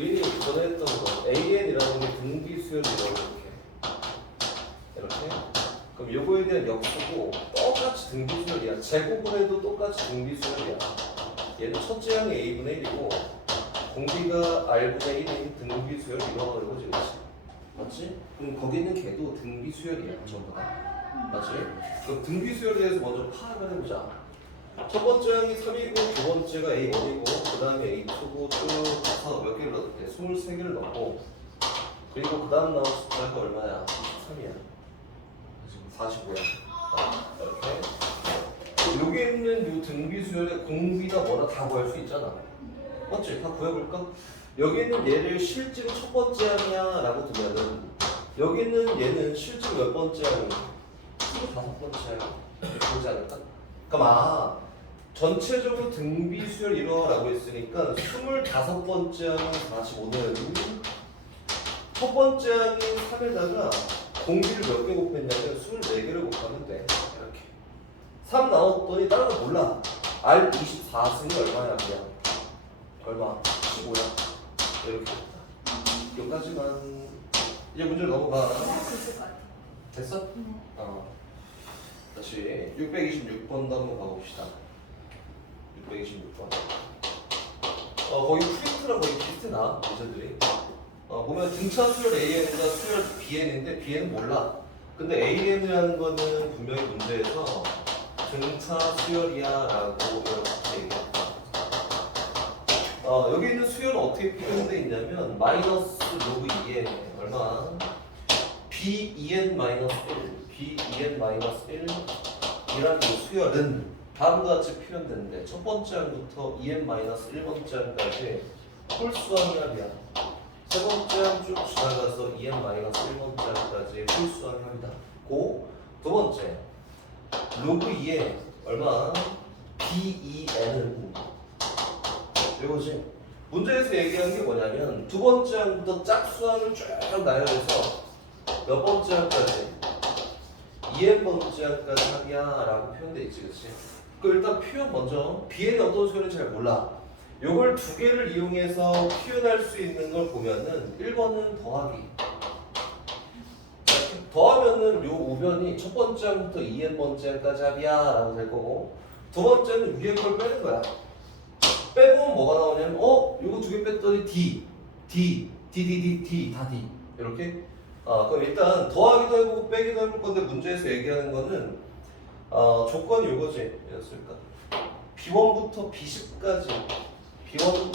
우리 전에 했던 거 AN이라는 게 등비 수열이라고 이렇게 그럼 요거에 대한 역수고 똑같이 등비 수열이야. 제곱을 해도 똑같이 등비 수열이야. 얘는 첫째 항이 A분의 1이고 공비가 R분의 1인 등비 수열 이거 이거지 그렇지? 맞지? 그럼 거기 있는 걔도 등비 수열이야 전부 다. 맞지? 그럼 등비 수열에 대해서 먼저 파악을 해보자. 첫 번째 항이 3이고 두 번째가 A1이고 그 다음에 A2고 쭉 가서 몇 개를 넣었대? 23개를 넣고 그리고 그 다음 나온 숫자가 얼마야? 3이야. 지금 45야. 이렇게 여기 있는 요 등비 수열의 공비가 뭐나 다 구할 수 있잖아. 맞지? 다 구해볼까? 여기 있는 얘를 실제로 첫 번째 항이야 라고 두면은 여기 있는 얘는 실제로 몇 번째 항이? 25번째 항이 보지 않을까? 그럼 전체적으로 등비 수열 이러라고 했으니까 25번째 항은 45는 첫 번째 항인 3에다가 공비를 몇 개 곱했냐면 24개를 곱하면 돼. 이렇게 3 나왔더니 다른 거 몰라. R 24승이 얼마야 그냥 얼마? 15야. 이렇게 됐다. 여기까지만 이제 문제를 넘어가. 됐어? 다시 626번도 한번 가봅시다. 626번. 거기 프린트랑 거의 비슷해나 문제들이. 보면 등차 수열 AN과 수열 BN인데 BN은 몰라. 근데 AN이라는 거는 분명히 문제에서 등차 수열이야 라고 이렇게 얘기했다. 여기 있는 수열은 어떻게 표현되어 있냐면 마이너스 로그 2에 얼마? B2n 마이너스 1 B2n 마이너스 1 이라는 수열은 다음과 같이 표현되는데 첫 번째 항부터 2n 마이너스 1번째 항까지 홀수항합이야. 세 번째 항 쭉 지나가서 2n 마이너스 1번째 항까지 홀수항합이다. 두 번째 로그 2에 얼마? B2n은 이거지. 문제에서 얘기한 게 뭐냐면 두 번째 항부터 짝수항을 쭉 나열해서 몇 번째 항까지? 2n번째 항까지 합이야 라고 표현돼 있지, 그치? 그 일단 표현 먼저 BN이 어떤 수열인지 잘 몰라. 요걸 두 개를 이용해서 표현할 수 있는 걸 보면은 1번은 더하기. 더하면은 요 우변이 첫 번째 항부터 2n번째 항까지 합이야 라고 될 거고 두 번째는 위에 걸 빼는 거야. 빼보면 뭐가 나오냐면 요거 두 개 뺐더니 D 다 D 이렇게. 그럼 일단 더하기도 해보고 빼기도 해볼 건데 문제에서 얘기하는 거는 조건이 요거지. 였을까? B1부터 B10까지 B1,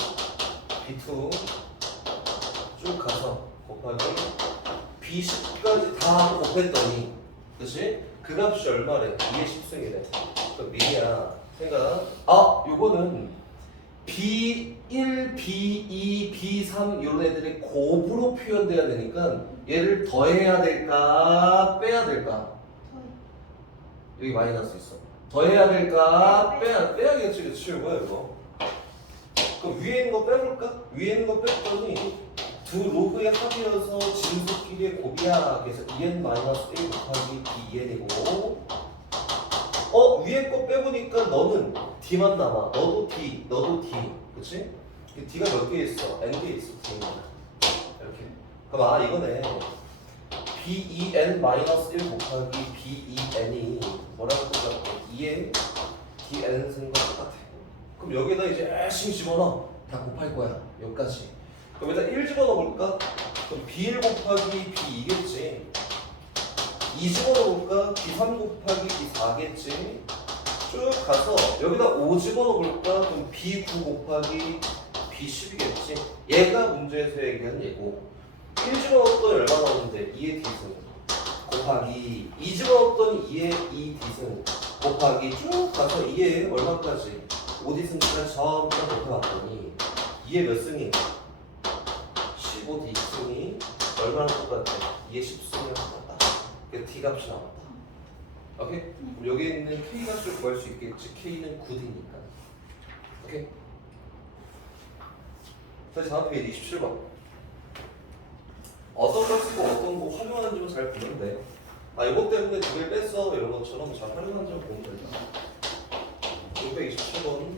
B2 쭉 가서 곱하기 B10까지 다 곱했더니 그치? 그 값이 얼마래? 2의 10승이래. 그럼 미리야 생각. 요거는 B1, B2, B3 이런 애들이 곱으로 표현돼야 되니까 얘를 더해야 될까 빼야 될까? 여기 마이너스 있어. 더해야 될까 빼야겠지. 그치? 뭐야 이거? 그럼 위에 있는 거 빼볼까? 위에 있는 거 뺐더니 두 로그의 합이어서 진수끼리의 곱이야. 그래서 2n-1 곱하기 b2n이고 위에 거 빼보니까 너는 D만 남아. 너도 D, 너도 D. 그치? D가 몇 개 있어? N개 있어. D가. 이렇게. 그럼 이거네. B2n-1 곱하기 B2n이 뭐라고 똑같아? 2의 DN 승과 똑같아. 그럼 여기다 이제 열심히 집어넣어. 다 곱할 거야. 여기까지. 그럼 일단 1 집어넣어 볼까? 그럼 B1 곱하기 B2겠지. 2 집어넣어볼까? B3 곱하기 B4겠지. 쭉 가서 여기다 5 집어넣어볼까? 그럼 B9 곱하기 B10이겠지. 얘가 문제에서 얘기한 얘고 1 집어넣었더니 얼마 나오는데 2의 D승 곱하기 2 집어넣었더니 2의 2D승 곱하기 쭉 가서 2의 얼마까지? 5D승까지 전부 다 곱해봤더니 2의 몇 승이? 15D승이 얼마나 똑같아? 2의 10승이랑 똑같다. D 값이 나왔다. 오케이? 그럼 여기 있는 K 값을 구할 수 있겠지. K는 9D니까. 오케이? 다시 다음 페이지 27번. 어떤 걸 쓰고 어떤 거 활용하는지만 잘 보면 돼. 이것 때문에 두 개 뺐어 이런 것처럼 잘 활용하는지 보면 된다. 627번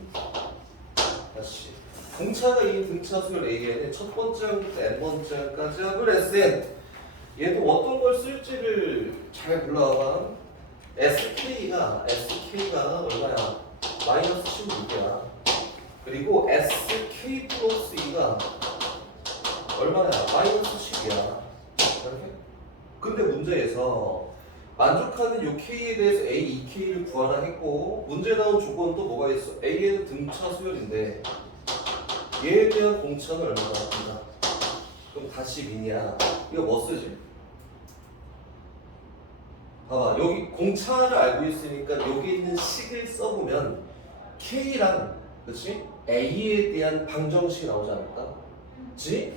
다시 공차가 이 등차수열 AN의 첫 번째 항부터 n번째 항까지 합을 SN. 얘도 어떤 걸 쓸지를 잘 골라봐. SK가 얼마야? 마이너스 16이야. 그리고 SK 플러스 2가 얼마야? 마이너스 10이야. 이렇게? 근데 문제에서 만족하는 요 K에 대해서 A, 2K를 구하라 했고 문제 나온 조건은 또 뭐가 있어? A의 등차 수열인데 얘에 대한 공차는 얼마나 됩니다. 그럼 다시 미니야. 이거 뭐 쓰지? 봐봐 여기 공차를 알고 있으니까 여기 있는 식을 써보면 K랑 그치? A에 대한 방정식이 나오지 않을까? 그치?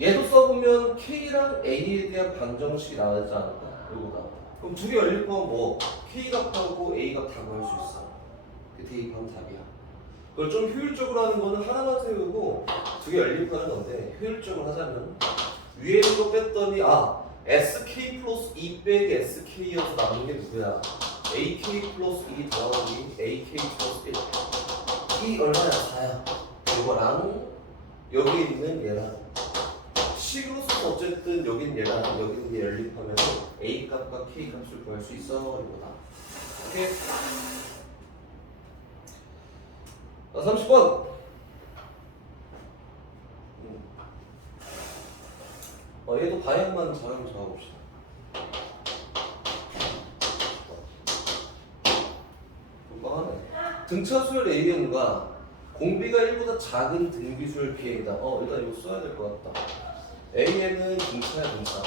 얘도 써보면 K랑 A에 대한 방정식이 나오지 않을까? 요거다. 그럼 두 개 열릴 거면 뭐 K 값하고 A 값 다 구할 수 있어. 그 대입하면 답이야. 그걸 좀 효율적으로 하는 거는 하나만 세우고 두 개 열릴 거는 건데 효율적으로 하자면 위에 있는 거 뺐더니 SK 플러스 2 빼기 SK여서 남은 게 누구야? AK 플러스 2 더하기 AK 플러스 1. 이 얼마야? 4야. 이거랑 여기 있는 얘랑 식으로서 어쨌든 여긴 얘랑 여긴 얘 연립하면 A 값과 K 값을 구할 수 있어. 이거다. 오케이. 30번. 얘도 방향만 잘하면 잡아봅시다. 금방 하네. 등차 수열 AN과 공비가 1보다 작은 등비수열 BA다. 일단 이거 써야 될 것 같다. AN은 등차야 등차.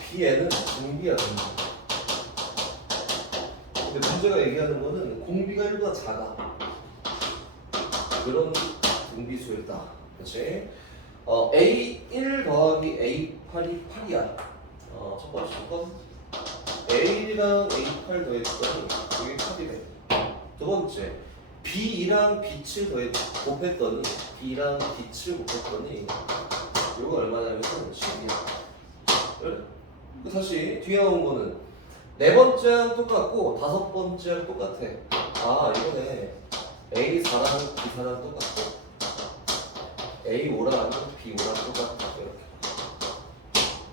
BN은 등비야 등비. 근데 문제가 얘기하는 거는 공비가 1보다 작아. 그런 등비수였다. 그렇지? A1 더하기 A8이 8이야. 첫 번째 건 A랑 A8 더했더니 여기 8이래. 두 번째 B랑 B7 곱했더니 B랑 B7 곱했더니 이거 얼마냐면 10이야. 그래? 다시 뒤에 나온 거는 네 번째랑 똑같고 다섯 번째랑 똑같아. 이거네. A4랑 B4랑 똑같고 A5랑 B5랑 똑같아. 이렇게.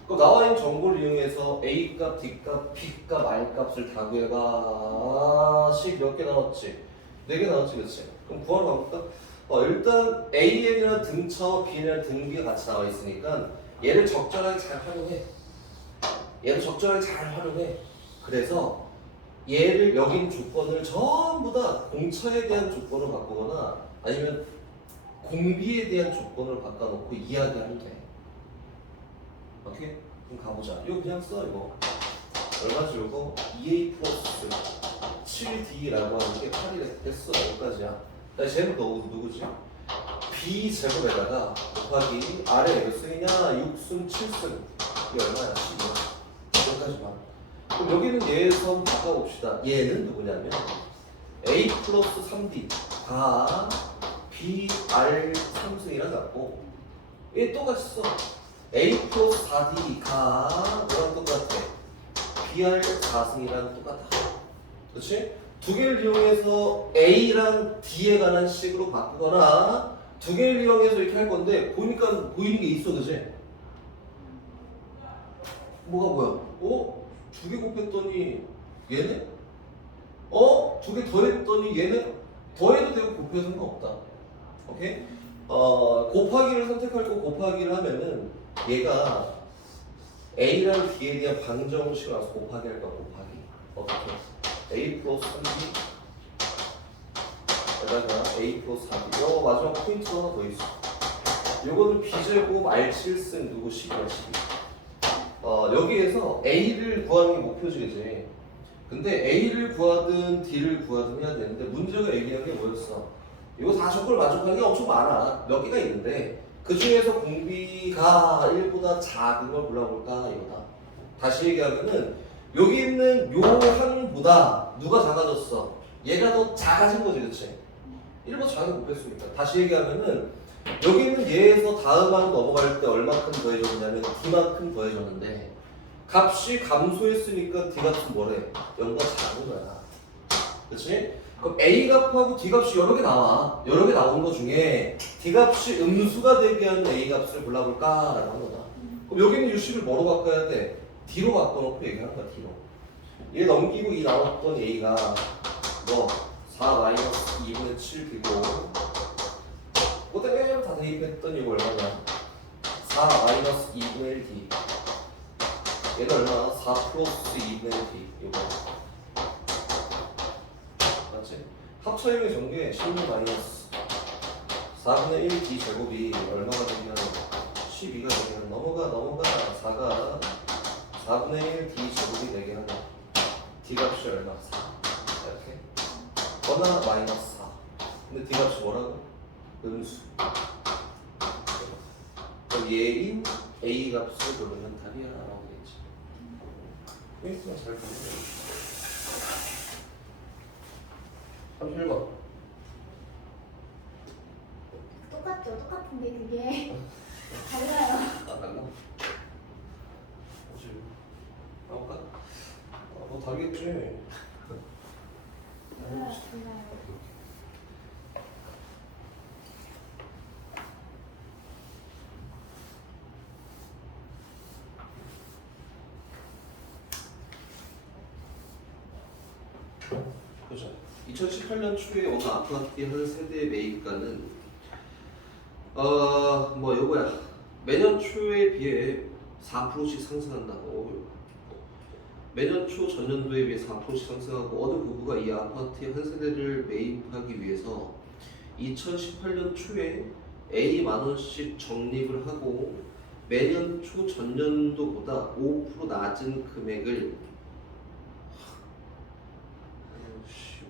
그 나와 있는 정보를 이용해서 A 값, D 값, B 값, R 값을 다 구해봐. 식 몇 개 나왔지? 4개 나왔지, 그치? 그럼 구하러 가볼까? 일단 AN이랑 등차와 B랑 등비가 같이 나와 있으니까 얘를 적절하게 잘 활용해. 그래서 얘를 여기 있는 조건을 전부 다 공차에 대한 조건으로 바꾸거나 아니면 공비에 대한 조건으로 바꿔놓고 이야기하면 돼. 오케이? 그럼 가보자. 이거 그냥 써, 이거. 얼마 줄고 2A 플러스 7D라고 하는 게 8이 됐어. 여기까지야. 다시 제곱 누구지? B 제곱에다가 곱하기 아래 몇 승이냐? 6승, 7승. 이게 얼마야? 10이야. 여기까지만. 그럼 여기는 얘에서 한번 바꿔봅시다. 얘는 누구냐면 A 플러스 3D가 BR 3승이랑 같고 얘 똑같이 써. A 플러스 4D가 뭐랑 똑같아? BR 4승이랑 똑같아. 그렇지? 두 개를 이용해서 A랑 D에 관한 식으로 바꾸거나 두 개를 이용해서 이렇게 할 건데 보니까 보이는 게 있어, 그치? 뭐야? 두 개 곱했더니 얘네? 두 개 더했더니 얘네? 더해도 되고 곱해도 상관없다. 오케이? 곱하기를 선택할 거 곱하기를 하면은 얘가 A랑 B에 대한 방정식을 와서 곱하기 할까 곱하기. 어떻게? A 플러스 3B 에다가 A 플러스 4B. 마지막 포인트 하나 더 있어. 요거는 B제곱 R7승 누구 10이야 12. 여기에서 A를 구하는 게 목표지, 그지? 근데 A를 구하든 D를 구하든 해야 되는데 문제가 얘기한 게 뭐였어? 이거 다 조건을 만족하는 게 엄청 많아. 몇 개가 있는데 그 중에서 공비가 1보다 작은 걸 골라볼까 이거다. 다시 얘기하면은 여기 있는 요 항보다 누가 작아졌어? 얘가 더 작아진 거지, 그치? 1보다 작은 거 곱했으니까. 다시 얘기하면은 여기 있는 얘에서 다음 항 넘어갈 때 얼마큼 더해졌냐면 D만큼 더해졌는데 값이 감소했으니까 D 값은 뭐래? 0보다 작은 거야. 그치? 그럼 A 값하고 D 값이 여러 개 나와. 여러 개 나온 거 중에 D 값이 음수가 되게 하는 A 값을 골라볼까라고 하는 거다. 그럼 여기는 유식을 뭐로 바꿔야 돼? D로 바꿔놓고 얘기하는 거야, D로. 얘 넘기고 이 나왔던 A가 뭐 4 마이너스 2분의 7 D고 그대로 다 대입했더니 이거 얼마냐? 4 마이너스 2분의 1 D. 얘는 얼마나? 4 플러스 2분의 1 D. 이거. 맞지? 합쳐있는 전개 16 마이너스 4분의 1 D 제곱이 얼마가 되면 12가 되면 넘어가 4가 4분의 1 D 제곱이 되게 하는 D 값이 얼마? 4 이렇게 거나 마이너스 4 근데 D 값이 뭐라고? 음수 얘인 A 값을 고르면 답이야 라고 되겠지 포인트만 잘 보면 31번 똑같죠? 똑같은데 그게 달라요. 아 달라? 뭐지? 나올까? 뭐 다르겠지 달라요. 그죠? 2018년 초에 어느 아파트의 한 세대의 매입가는 뭐 요거야 매년 초에 비해 4%씩 상승한다고 매년 초 전년도에 비해 4%씩 상승하고 어느 부부가 이 아파트의 한 세대를 매입하기 위해서 2018년 초에 A 만원씩 적립을 하고 매년 초 전년도보다 5% 낮은 금액을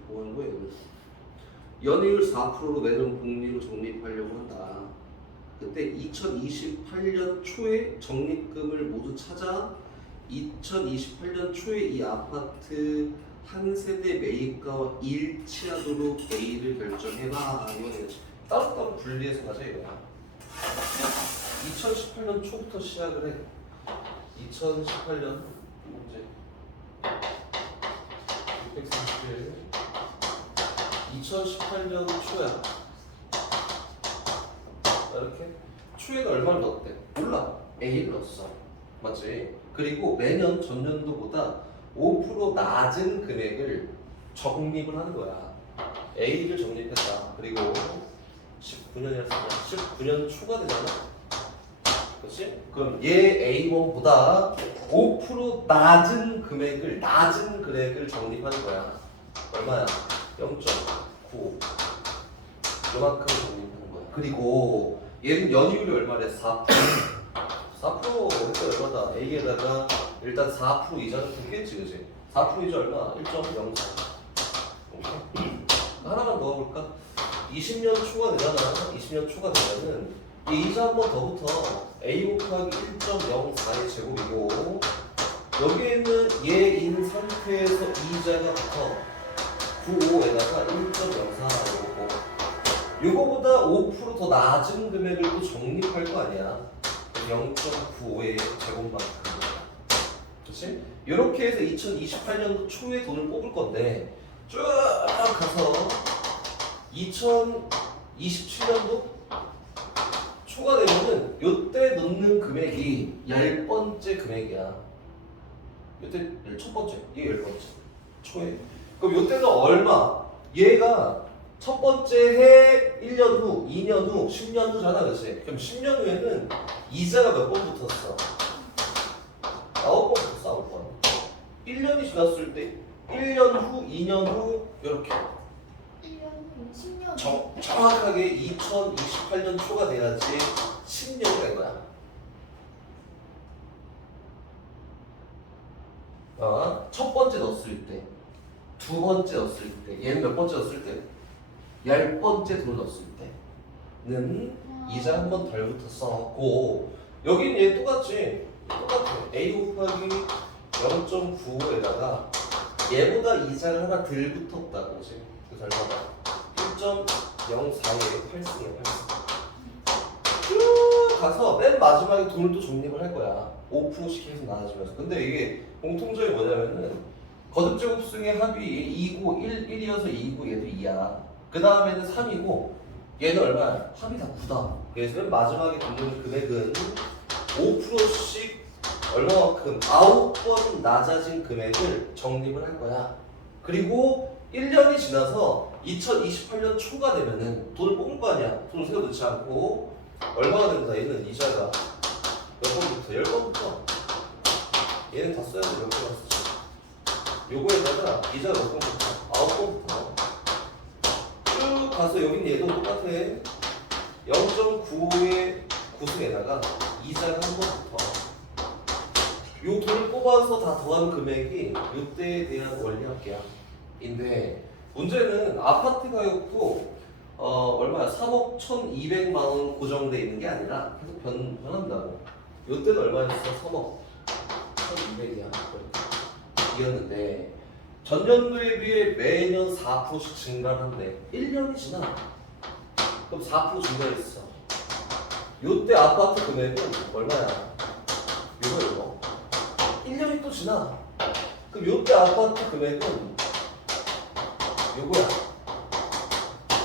뭐 하는 거야 이거 연이율 4%로 매년 복리로 적립하려고 한다. 그때 2028년 초에 적립금을 모두 찾아 2028년 초에 이 아파트 한 세대 매입가와 일치하도록 A를 결정해봐. 이거는 따로따로 분리해서 가자 이거야. 2018년 초부터 시작을 해. 2018년 문제 631 2018년 초야. 이렇게 초에는 얼마를 넣었대? 몰라. A를 넣었어. 맞지? 그리고 매년 전년도보다 5% 낮은 금액을 적립을 하는 거야. A를 적립했다. 그리고 19년이었으면 19년 초가 되잖아. 그렇지? 그럼 얘 A1보다 5% 낮은 금액을 적립하는 거야. 얼마야? 0.9 요만큼 적립하는 거야. 그리고 얘는 연이율이 얼마래? 4% 4% 얼마다? A에다가 일단 4% 이자는 두겠지, 그지? 4% 이자 얼마? 1.04 하나만 넣어볼까? 20년 초가 되잖아. 20년 초가 되면은 이 이자 한 번 더 붙어. A 곱하기 1.04의 제곱이고 여기에는 얘인 상태에서 이자가 붙어 95에다가 1.04라고 요거보다 5% 더 낮은 금액을 또 적립할 거 아니야. 0.95의 제곱만큼. 그렇지? 이렇게 해서 2028년도 초에 돈을 뽑을 건데 쭉 가서 2027년도 초가 되면은 요때 넣는 금액이 10번째 금액이야. 요때 첫 번째, 이게 10번째 초에. 그럼 요때는 얼마? 얘가 첫 번째 해 1년 후, 2년 후, 10년 후잖아, 그렇지? 그럼 10년 후에는 이자가 몇 번 붙었어? 9번 붙었어, 9번. 1년이 지났을 때 1년 후, 2년 후 이렇게 1년 후 10년 정확하게 2028년 초가 돼야지 10년이 된 거야. 첫 번째 넣었을 때, 두 번째 넣었을 때, 얘는 몇 번째 넣었을 때? 10번째 돈을 넣었을 때는 이자 한 번 덜 붙었어. 여긴 얘 똑같지? 똑같아. A 곱하기 0.95에다가 얘보다 이자를 하나 덜 붙었다고. 그치? 그 얼마다? 1.04의 8승이야, 8승. 쭉 가서 맨 마지막에 돈을 또 적립을 할 거야. 5%씩 계속 나눠지면서. 근데 이게 공통점이 뭐냐면은 거듭제곱수의 합이 2고 1이어서 2이고 얘도 2야. 그 다음에는 3이고 얘는 얼마야? 합이 다 9다. 그래서 맨 마지막에 붙는 금액은 5%씩 얼마만큼 9번 낮아진 금액을 적립을 할 거야. 그리고 1년이 지나서 2028년 초가 되면은 돈을 뽑을 거 아니야. 돈을 새로 넣지 않고 얼마가 됩니다. 얘는 이자가 몇 번부터? 10번부터. 얘는 다 써야 돼. 몇 번을 쓰지. 요거에다가 이자가 몇 번부터? 9번부터. 쭉 가서 여긴 얘도 똑같아. 0.95의 구승에다가 이자가 한 번부터. 요 돈을 뽑아서 다 더한 금액이 요때에 대한 원리합계약인데 문제는 아파트 가격도 얼마야? 3억 1,200만 원 고정돼 있는 게 아니라 계속 변한다고. 요때는 얼마였어? 3억 1,200이야. 이었는데 전년도에 비해 매년 4%씩 증가를 한대. 1년이 지나. 그럼 4% 증가했어. 요때 아파트 금액은 얼마야? 요거 1년이 또 지나. 그럼 요때 아파트 금액은 요거야.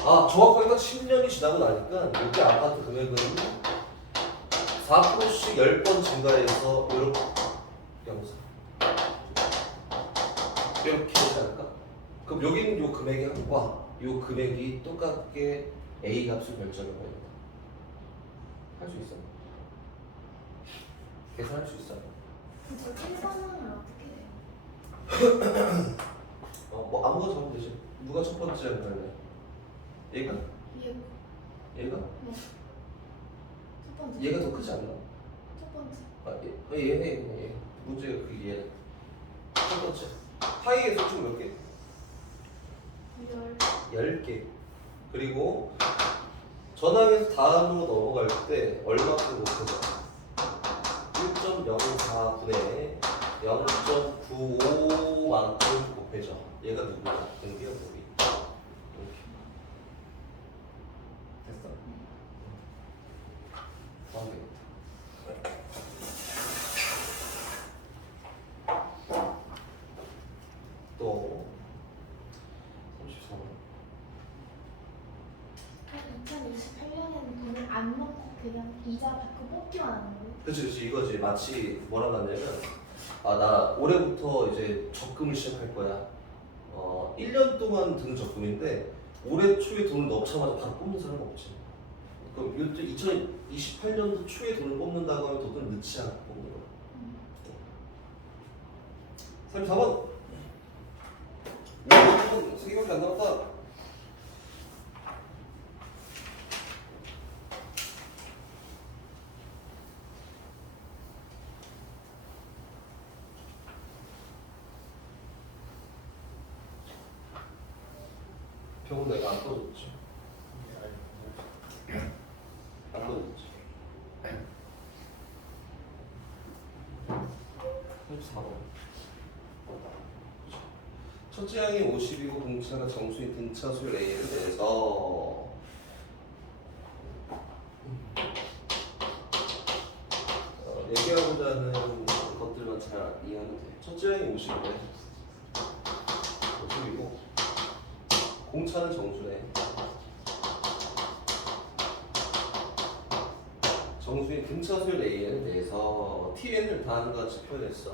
아, 정확하게 딱 10년이 지나고 나니까 요때 아파트 금액은 4%씩 10번 증가해서 요렇게 영상 이렇게 되지 않을까? 그럼 여기는 요 금액의 합과 요 금액이 똑같게 A 값을 결정해 봐야 된다. 할 수 있어? 계산할 수 있어? 저 1번은 어떻게 돼요? 뭐 아무거나 적으면 되지. 누가 첫 번째 할래? 얘가? 얘가? 네. 첫 번째. 얘가 더 크지 않나? 첫 번째. 아, 얘. 문제가 그게 얘. 첫 번째. 파이에서 총 몇 개? 10개. 그리고 전항에서 다음으로 넘어갈 때 얼마큼 곱해져? 1.04분의 0.95만큼 곱해져. 얘가 누구야? 등기업물이. 이렇게. 됐어? 더하면 되겠다. 또 34번. 2028년에는 돈을 안 넣고 그냥 이자 받고 뽑기만 하는 거예요? 그치 이거지. 마치 뭐라 하냐면 나 올해부터 이제 적금을 시작할 거야. 1년 동안 드는 적금인데 올해 초에 돈을 넣자마자 바로 뽑는 사람은 없지. 그럼 이것도 2028년도 초에 돈을 뽑는다고 하면 돈을 넣지 않고 뽑는 거야. 34번. 5번 3개밖에 안 남았다. 표는 내가 안 떠줬지. 안 떠줬지. 34번. 첫째 항이 50이고 공차가 정수인 등차수율 A에 대해서 얘기하고자 하는 것들만 잘 이해하면 돼. 첫째 항이 50이래. 50이고 공차는 정수네. 정수인 등차수율 A에 대해서 TN을 다음과 같이 표현했어.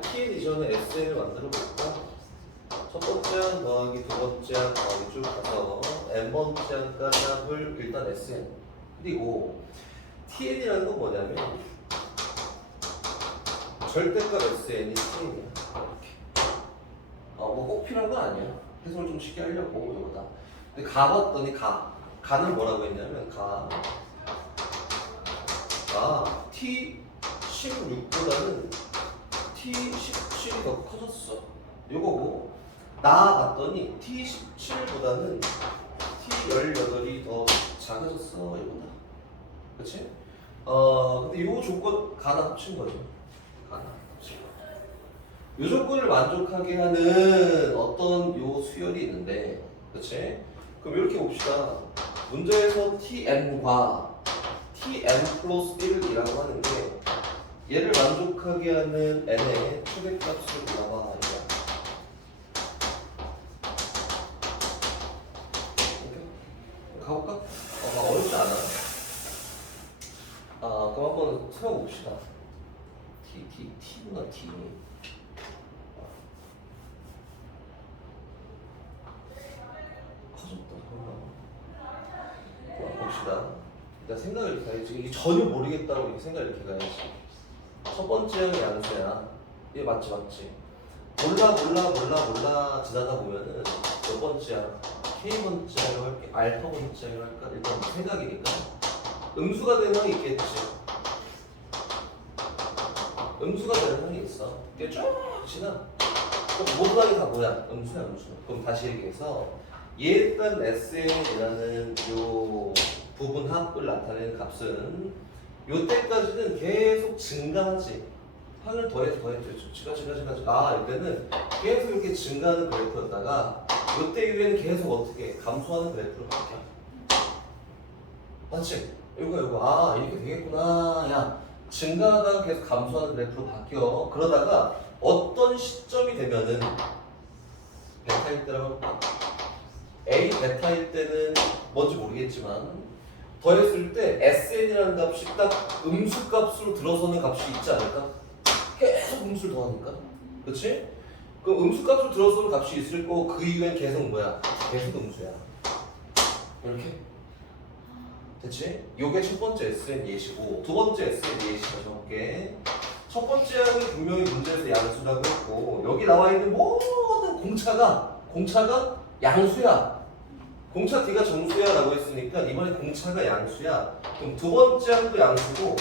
TN 이전에 SN을 만들어 볼까? 첫 번째 항 더하기 두 번째 항 더하기 쭉 가서 n번째 항까지 합을 일단 SN. 그리고 TN이라는 건 뭐냐면 절대값 SN이 TN이야. 이렇게. 뭐 꼭 필요한 건 아니야. 해석을 좀 쉽게 하려고 이거다. 근데 가봤더니 가는 뭐라고 했냐면 T16보다는 T17이 더 커졌어. 요거고 나아봤더니 T17보다는 T18이 더 작아졌어. 이거다. 그치? 근데 요 조건 가나 합친 거죠. 가나 합친 거. 요 조건을 만족하게 하는 어떤 요 수열이 있는데, 그치? 그럼 이렇게 봅시다. 문제에서 TN과 TN 플러스 1이라고 하는 게 얘를 만족하게 하는 n의 최대값을 구하라 이거야. 가볼까? 어렵지 않아. 그럼 한번 세워봅시다. T구나, T. 커졌다, 설마. 봅시다. 일단 생각을 이렇게 가야지. 이게 전혀 모르겠다고 이렇게 생각을 이렇게 가야지. 첫 번째 형이 양수야. 이게 맞지? 몰라 지나다 보면은 몇 번째야? K번째로 할게. 알파 번째로 할까? 일단 생각이니까. 음수가 되는 형이 있겠지. 음수가 되는 형이 있어. 이게 쭉 지나. 그럼 모든 항이 다 뭐야? 음수야, 음수. 그럼 다시 얘기해서 얘단 SN이라는 요 부분합을 나타내는 값은 요때까지는 계속 증가하지. 항을 더해서 지가 이때는 계속 이렇게 증가하는 그래프였다가 요때 이후에는 계속 어떻게 감소하는 그래프로 바뀌어. 맞지? 이거 이렇게 되겠구나. 야, 증가하다가 계속 감소하는 그래프로 바뀌어. 그러다가 어떤 시점이 되면은 베타일 때라고 할까? A 베타일 때는 뭔지 모르겠지만 더했을 때 SN이라는 값이 딱 음수 값으로 들어서는 값이 있지 않을까? 계속 음수를 더하니까. 그치? 그럼 음수 값으로 들어서는 값이 있을 거고 그 이후엔 계속 뭐야? 계속 음수야. 이렇게. 됐지? 요게 첫 번째 SN 예시고 두 번째 SN 예시 적을게. 첫 번째 항은 분명히 문제에서 양수라고 했고 여기 나와 있는 모든 공차가 양수야. 공차 D가 정수야 라고 했으니까 이번에 공차가 양수야. 그럼 두 번째 항도 양수고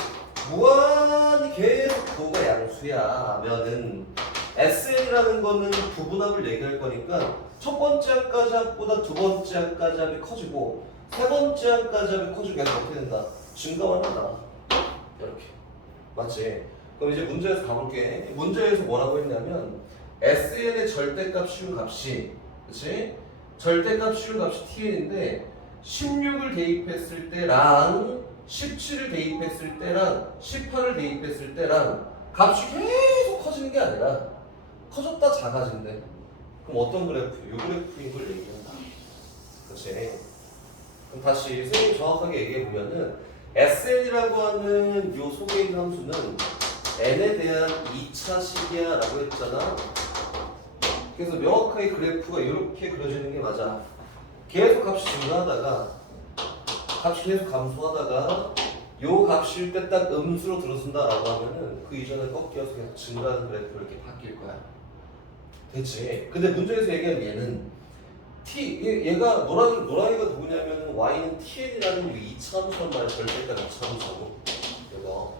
무한히 계속 도가 양수야 면은 SN이라는 거는 부분합을 얘기할 거니까 첫 번째 항까지 합보다 두 번째 항까지 합이 커지고 세 번째 항까지 합이 커지고 계속 어떻게 된다? 증가만 한다. 이렇게. 맞지? 그럼 이제 문제에서 가볼게. 문제에서 뭐라고 했냐면 SN의 절대값 쉬운 값이 그치? 절대값 쉬운 값이 TN인데 16을 대입했을 때랑 17을 대입했을 때랑 18을 대입했을 때랑 값이 계속 커지는 게 아니라 커졌다 작아진대. 그럼 어떤 그래프? 이 그래프인 걸 얘기한다. 그치? 그럼 다시 선생님이 정확하게 얘기해보면은 SN이라고 하는 이 속에 있는 함수는 n에 대한 2차식이야 라고 했잖아. 그래서 명확하게 그래프가 이렇게 그려지는 게 맞아. 계속 값이 증가하다가 값이 계속 감소하다가 요 값일 때 딱 음수로 들어선다 라고 하면은 그 이전에 꺾여서 계속 증가하는 그래프로 이렇게 바뀔 거야. 됐지? 근데 문제에서 얘기한 얘는 얘가 노랑이가 누구냐면 y는 tn이라는 2차 함수란 말이야. 절대값 2차 함수고 이거.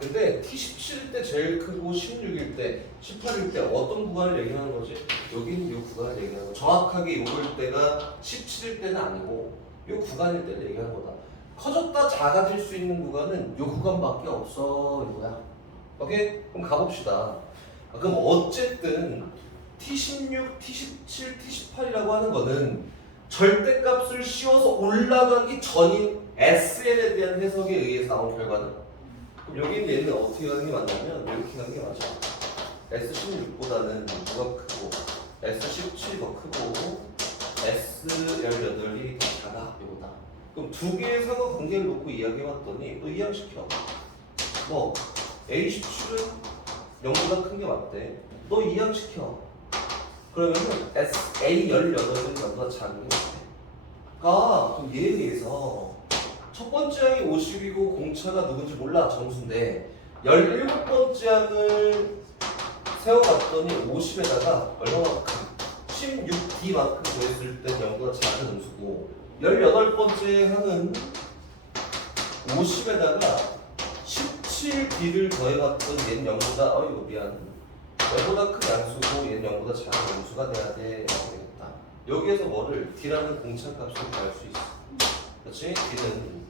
근데 t17일 때 제일 크고 16일 때 18일 때 어떤 구간을 얘기하는 거지? 여기는 이 구간을 얘기하는 거. 정확하게 요럴 때가 17일 때는 아니고 이 구간일 때를 얘기하는 거다. 커졌다 작아질 수 있는 구간은 이 구간밖에 없어 이거야. 오케이? 그럼 가봅시다. 그럼 어쨌든 T16, T17, T18이라고 하는 거는 절대값을 씌워서 올라가기 전인 SN에 대한 해석에 의해서 나온 결과는 그럼 여기 있는 얘는 어떻게 가는 게 맞냐면 이렇게 가는 게 맞아. S16보다는 누가 크고 S17이 더 크고 S18이 더 작아 이거다. 그럼 두 개의 상호 관계를 놓고 이야기해봤더니 또 이항시켜. 뭐 A17은 0보다 큰 게 맞대. 너 이항시켜. 그러면은 A18은 0보다 작은 게 맞대. 그럼 얘에 의해서 첫 번째 항이 50이고 공차가 누군지 몰라 정수인데 17번째 항을 세워봤더니 50에다가 얼마만큼 16D만큼 더했을 때 0보다 작은 음수고 18번째 항은 50에다가 17D를 더해봤더니 얘는 0보다 어이구 미안 0보다 큰 양수고 얘는 0보다 작은 음수가 돼야 돼 라고 되겠다. 여기에서 뭐를 D라는 공차값을 구할 수 있어. 그렇지? D는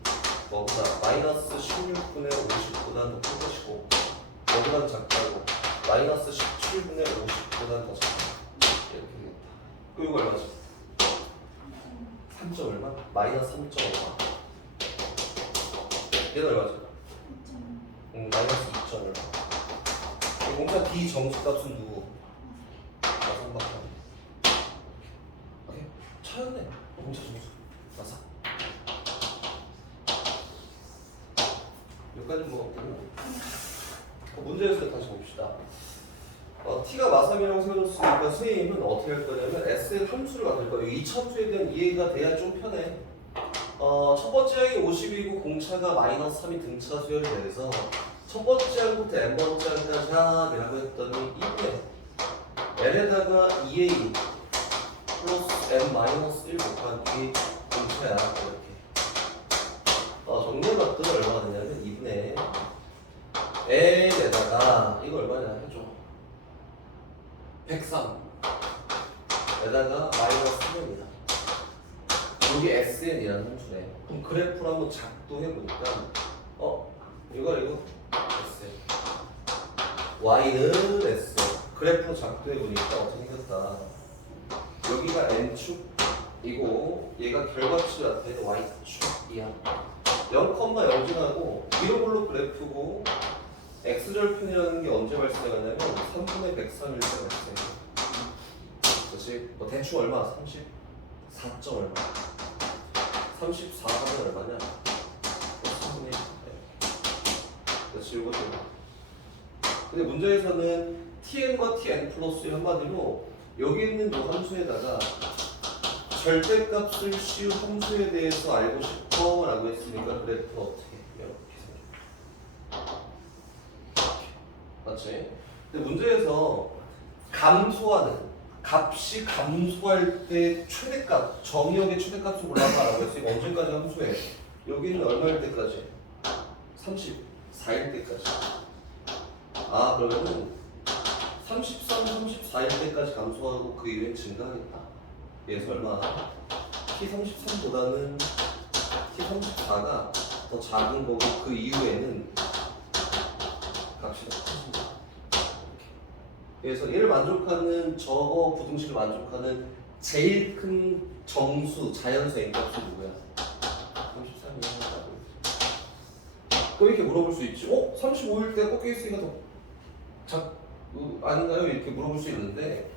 뭐보다 마이너스 16분의 50보다는 더 큰 것이고 뭐보다는 작다고 마이너스 17분의 50보다는 더 작다. 이렇게 되겠다. 그럼 이거 얼마지? 3점 얼마? 마이너스 3.5가 얘는 얼마지? 마이너스 2점 얼마? 공차 D 정수값은 누구? 마상밖에 안 돼. 오케이? 차였네 공차 정수 마상 여기까지 뭐 문제에서 다시 봅시다. t가 마삼이라고 세워줬으니까 선생님은 어떻게 할 거냐면 s의 함수를 만들 거예요. 이 함수에 대한 이해가 돼야 좀 편해. 첫 번째 항이 50이고 공차가 마이너스 3이 등차 수열이 돼서 첫 번째 항부터 n번째 항까지 합이라고 했더니 2분의 n에다가 2a 플러스 n 마이너스 1 곱하기 공차야. 이렇게 정리해봤더니 얼마가 되냐면 2분의 n에다가 이거 얼마냐 해줘. 103 에다가 마이너스 3입니다. 여기 SN이라는 함수네. 그럼 그래프를 한번 작동해보니까 이거 SN Y는 S 그래프로 작동해보니까 어떻게 생겼다. 여기가 N축이고 얘가 결과치가 나타내는 Y축이야. 0,0 지나고 이로블로 그래프고 X절편이라는 게 언제 발생하냐면 3분의 103일 때 발생해요. 그렇지? 대충 얼마? 34점 얼마? 34하면 얼마냐? 3분의 1. 그렇지, 이것도. 근데 문제에서는 tn과 tn 플러스 한마디로 여기 있는 이 함수에다가 절대값을 씌운 함수에 대해서 알고 싶어 라고 했으니까 그래프 어떻게 이렇게 생겨. 맞지? 근데 문제에서 감소하는 값이 감소할 때 최대값, 정의역의 최대값을 몰라봐라고 했으니까 언제까지 함수해? 여기는 얼마일 때까지? 34일 때까지. 그러면은 33, 34일 때까지 감소하고 그 이후엔 증가하겠다. 그래서 얼마? T33보다는 T34가 더 작은 거고 그 이후에는 값이 더 커진다. 그래서 얘를 만족하는 저거 부등식을 만족하는 제일 큰 정수 자연수의 n값이 누구야? 33이야. 그럼 이렇게 물어볼 수 있지. 35일 때 꺾여 있으니까 아닌가요? 이렇게 물어볼 수 있는데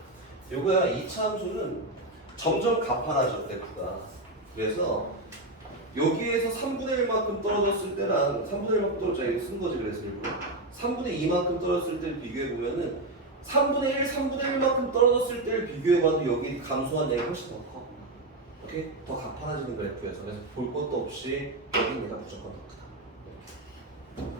요거야 2차 함수는 점점 가파라져 그래프가. 그래서 여기에서 3분의 1만큼 떨어졌을 때랑 3분의 1만큼 떨어졌자 이거 쓴 거지. 그래서 일부러 3분의 2만큼 떨어졌을 때를 비교해 보면은 3분의 1, 3분의 1만큼 떨어졌을 때를 비교해봐도 여기 감소한 양이 훨씬 더 커. 오케이? 더 가파라지는 그래프여서 그래서 볼 것도 없이 여기 얘가 무조건 더 크다. 이렇게.